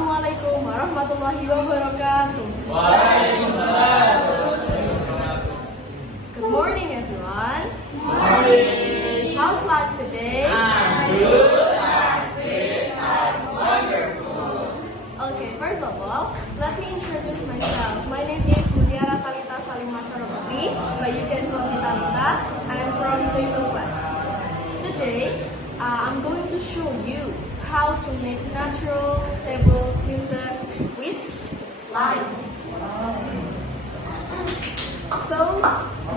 Assalamualaikum warahmatullahi wabarakatuh. Waalaikumsalam. Good morning, everyone. Morning. How's life today? I'm good. I'm great. I'm wonderful. Okay, first of all, let me introduce myself. My name is Mutiara Talita Salimah Sarabati, but you can call me Talita. I'm from Joyful West. Today, I'm going to show you how to make natural table cleanser with lime. So,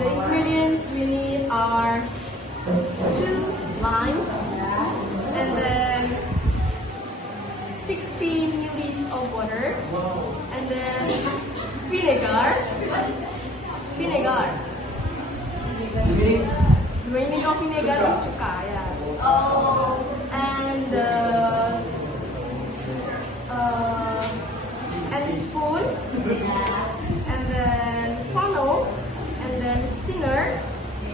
the ingredients we need are 2 limes and then 60 milliliters of water and then vinegar. The meaning of vinegar is cuka, yeah. And spoon, and then funnel, and then stirrer,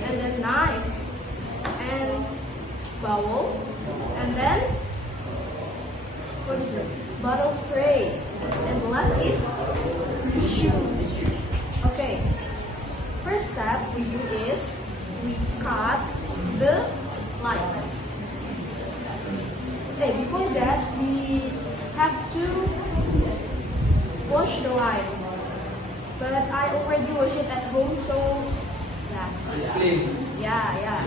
and then knife, and bowl, and then what is it? Bottle spray, and the last is tissue. Okay. First step we do is we cut the lime. Okay, before that we have to wash the lime. But I already washed it at home, so yeah. It's clean. Yeah.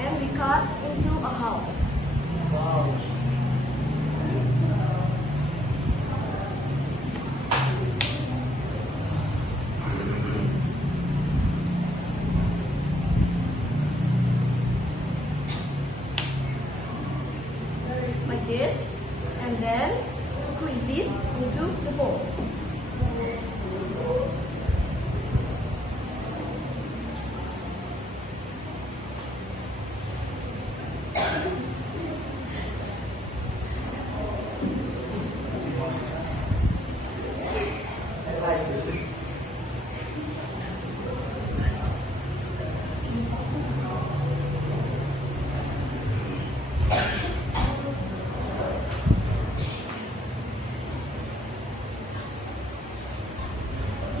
And we cut into a half. Wow. Like this, and then squeeze it into the bowl.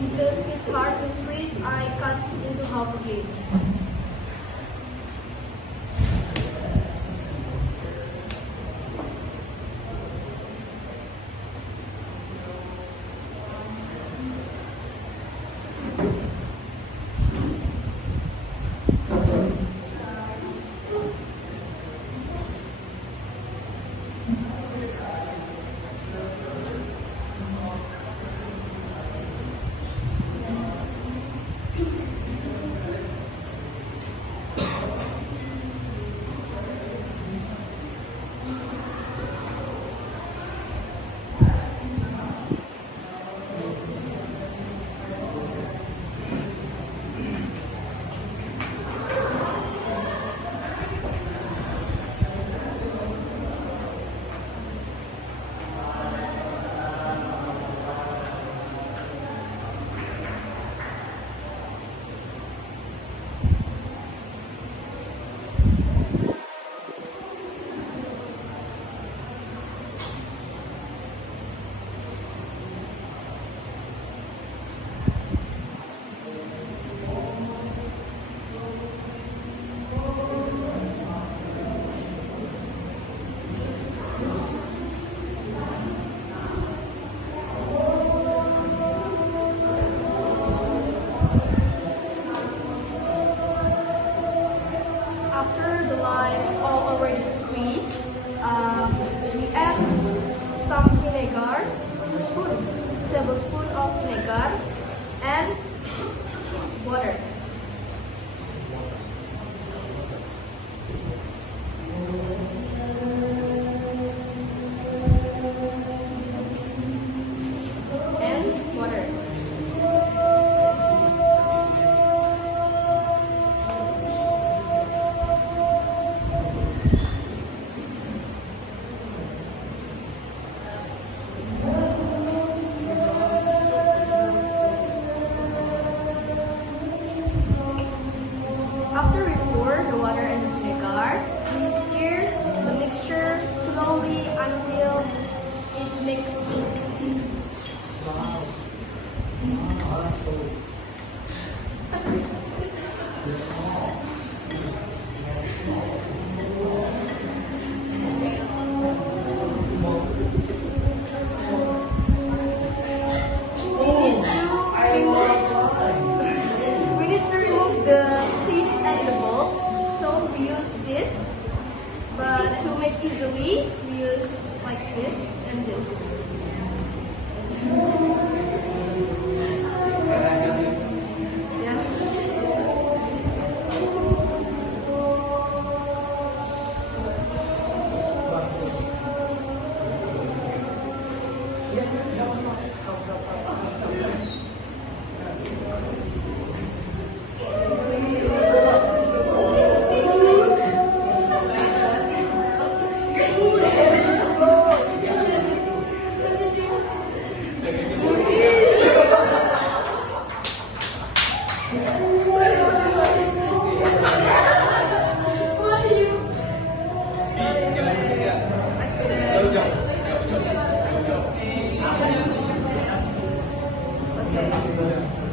Because it's hard to squeeze, I cut into half again. After the lime all already squeezed, we add some vinegar, 2 tablespoons of vinegar, and water. And water. use this, but to make easily, we use like this and this. Yeah.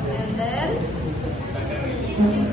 And then